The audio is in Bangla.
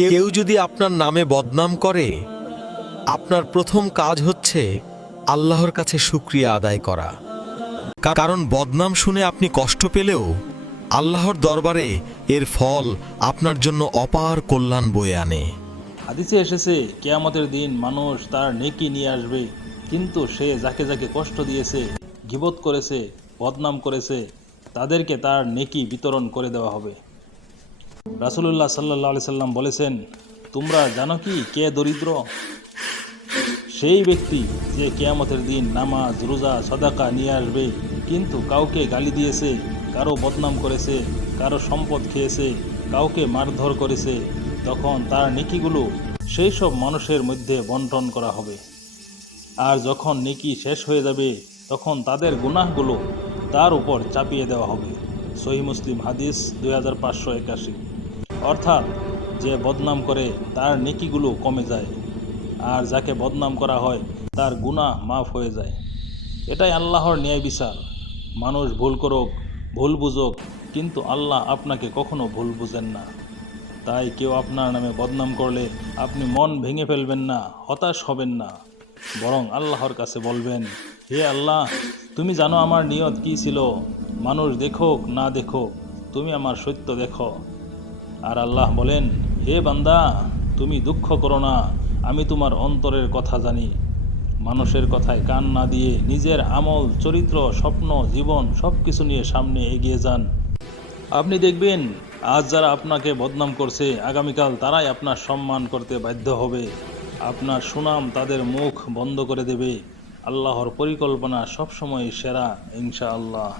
কেউ যদি আপনার নামে বদনাম করে আপনার প্রথম কাজ হচ্ছে আল্লাহর কাছে শুক্রিয়া আদায় করা। কারণ বদনাম শুনে আপনি কষ্ট পেলেও আল্লাহর দরবারে এর ফল আপনার জন্য অপার কল্যাণ বয়ে আনে। হাদিসে এসেছে কেয়ামতের দিন মানুষ তার নেকি নিয়ে আসবে কিন্তু সে যাকে যাকে কষ্ট দিয়েছে গিবত করেছে বদনাম করেছে তাদেরকে তার নেকি বিতরণ করে দেওয়া হবে। রাসুলুল্লাহ সাল্লাহ আলি সাল্লাম বলেছেন, তোমরা জানো কি, কে দরিদ্র? সেই ব্যক্তি যে কেয়ামতের দিন নামাজ, রোজা, সদাকা নিয়ে আসবে। কিন্তু কাউকে গালি দিয়েছে, কারও বদনাম করেছে, কারও সম্পদ খেয়েছে, কাউকে মারধর করেছে, তখন তার নেকিগুলো সেই সব মানুষের মধ্যে বন্টন করা হবে। আর যখন নেকি শেষ হয়ে যাবে, তখন তাদের গুনাহগুলো তার উপর চাপিয়ে দেওয়া হবে। সহি মুসলিম হাদিস দুই হাজার পাঁচশো একাশি। অর্থাৎ যে বদনাম করে তার নেকিগুলো কমে যায়, আর যাকে বদনাম করা হয় তার গুনাহ মাফ হয়ে যায়। এটাই আল্লাহর ন্যায় বিচার। মানুষ ভুল করুক, ভুল বুঝুক, কিন্তু আল্লাহ আপনাকে কখনো ভুল বুঝেন না। তাই কেউ আপনার নামে বদনাম করলে আপনি মন ভেঙে ফেলবেন না, হতাশ হবেন না। বরং আল্লাহর কাছে বলবেন, হে আল্লাহ, তুমি জানো আমার নিয়ত কি ছিল? মানুষ দেখুক, না দেখুক, তুমি আমার সত্য দেখো। আর আল্লাহ বলেন, হে বান্দা, তুমি দুঃখ করো না, আমি তোমার অন্তরের কথা জানি। মানুষের কথায় কান না দিয়ে নিজের আমল, চরিত্র, স্বপ্ন, জীবন সব কিছু নিয়ে সামনে এগিয়ে যান। আপনি দেখবেন, আজ যারা আপনাকে বদনাম করছে, আগামীকাল তারাই আপনার সম্মান করতে বাধ্য হবে। আপনার সুনাম তাদের মুখ বন্ধ করে দেবে। আল্লাহর পরিকল্পনা সবসময় সেরা ইনশা আল্লাহ